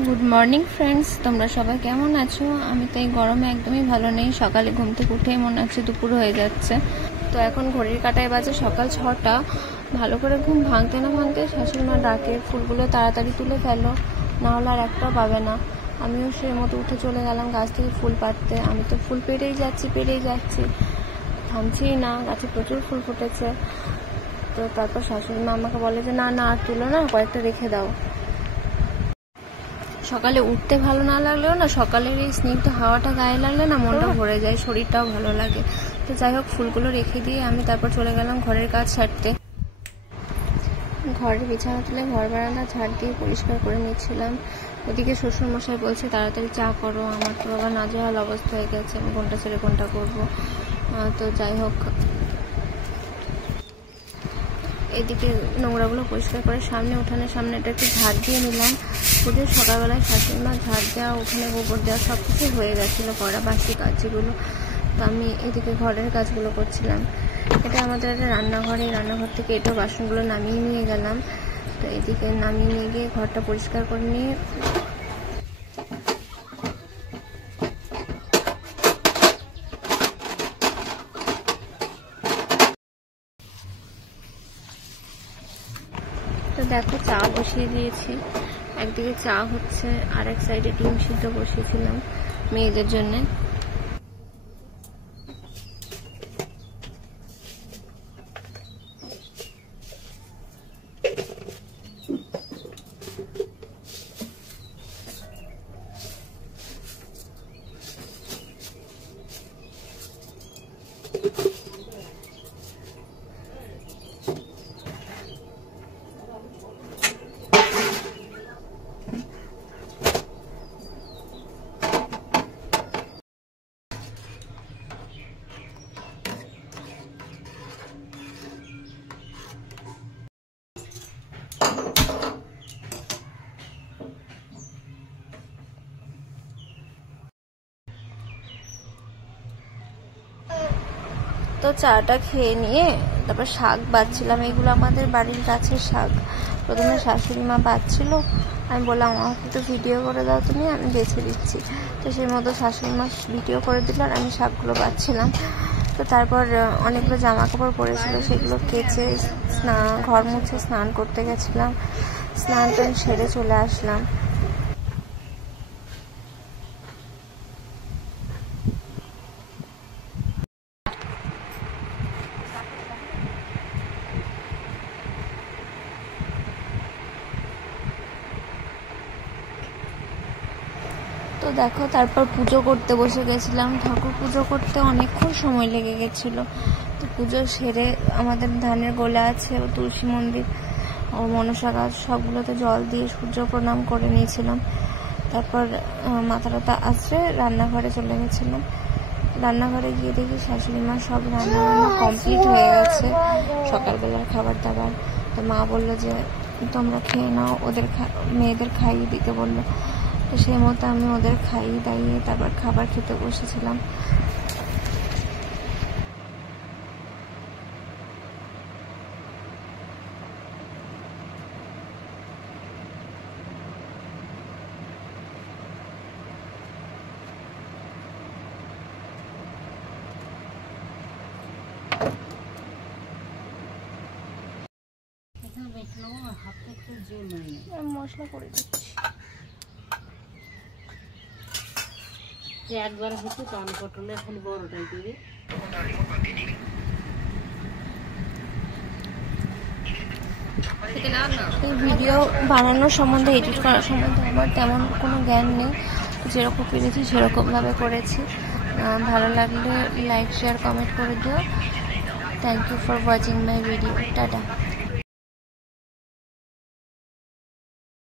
Good morning friends, তোমরা সবাই কেমন আছো? আমি তো এই গরমে একদমই ভালো নেই। সকালে ঘুম থেকে উঠেই মনে হচ্ছে দুপুর হয়ে যাচ্ছে। তো এখন ঘড়ির কাঁটায় বাজে সকাল 6টা। ভালো করে ঘুম ভাঙতে না ভাঙতে শাশুড়ি মা ডাকে, ফুলগুলো তাড়াতাড়ি তুলে ফেলো, না হলে আর একটাও পাবে না। আমিও সেই মতো উঠে চলে গেলাম গাছ থেকে ফুল পাড়তে। আমি তো ফুল পেড়েই যাচ্ছি, থামছি না। গাছে প্রচুর ফুল ফুটেছে। তো তারপর শাশুড়ি মা আমাকে বলে যে না আর তুলো না, কয়েকটা রেখে দাও। সকালে উঠতে ভালো না লাগলেও না, সকালের এই স্নিগ্ধ হাওয়াটা গায়ে লাগলে না মনটা ভরে যায়, শরীরটাও ভালো লাগে। তো যাই হোক, ফুলগুলো রেখে দিয়ে আমি তারপর চলে গেলাম ঘরের কাজ সারতে। ঘরের বিছানা তুলে ঘর বারান্দা ঝাড় দিয়ে পরিষ্কার করে নিচ্ছিলাম। ওদিকে শ্বশুর মশাই বলছে তাড়াতাড়ি চা করো। আমার তো বাবা নাজেহাল অবস্থা হয়ে গেছে, আমি কোনটা ছেড়ে কোনটা করবো। তো যাই হোক, এদিকে নোংরাগুলো পরিষ্কার করে সামনে উঠানের সামনেটা একটু ঝাড় দিয়ে নিলাম। ওদের সকালবেলায় শাশুড়ি মা ঝাড় দেওয়া, উঠানে গোবর দেওয়া সব কিছু হয়ে গেছিলো করা, বাসি কাজগুলো। তো আমি এদিকে ঘরের কাজগুলো করছিলাম। এটা আমাদের একটা রান্নাঘর, এই রান্নাঘর থেকে এটাও বাসনগুলো নামিয়ে নিয়ে গেলাম। তো এদিকে নামিয়ে নিয়ে গিয়ে ঘরটা পরিষ্কার করে নিয়ে তো দেখো চা বসিয়ে দিয়েছি। একদিকে চা হচ্ছে, আর এক সাইডে ডিম সিদ্ধ বসিয়েছিলাম মেয়েদের জন্য। তো চাটা খেয়ে নিয়ে তারপর শাক বাছছিলাম। এগুলো আমাদের বাড়ির গাছের শাক। প্রথমে শাশুড়ি মা বাছছিল, আমি বললাম আমাকে একটু ভিডিও করে দাও তুমি, আমি বেছে দিচ্ছি। তো সেই মতো শাশুড়ি মা ভিডিও করে দিল আর আমি শাকগুলো বাছছিলাম। তো তারপর অনেকগুলো জামা কাপড় পরেছিল, সেগুলো কেচে ঘর মুছে স্নান করতে গেছিলাম। স্নান টান সেরে চলে আসলাম। তো দেখো, তারপর পুজো করতে বসে গেছিলাম। ঠাকুর পুজো করতে অনেকক্ষণ সময় লেগে গেছিলো। তো পুজো সেরে আমাদের ধানের গোলা আছে, ও তুলসী মন্দির ও মনসা গাছ, সবগুলোতে জল দিয়ে সূর্য প্রণাম করে নিয়েছিলাম। তারপর মাথা টাথা আসরে রান্নাঘরে চলে গেছিলাম। রান্নাঘরে গিয়ে দেখি শাশুড়ি মা সব রান্না কমপ্লিট হয়ে গেছে, সকালবেলার খাবার দাবার। তো মা বললো যে তোমরা খেয়ে নাও, ওদের মেয়েদের খাইয়ে দিতে বললো। তো সেই মতো আমি ওদের খাইয়ে দাইয়ে তারপর খাবার খেতে বসেছিলাম। মশলা করে দিচ্ছি। একবার হচ্ছে কান পটলে এখন বড়টাই করি। এই ভিডিও বানানোর সম্বন্ধে, এডিট করার সম্বন্ধে আমার তেমন কোনো জ্ঞান নেই। যেরকম পেরেছি সেরকমভাবে করেছি। ভালো লাগলে লাইক শেয়ার কমেন্ট করে দিও। Thank you for watching my video. Tata.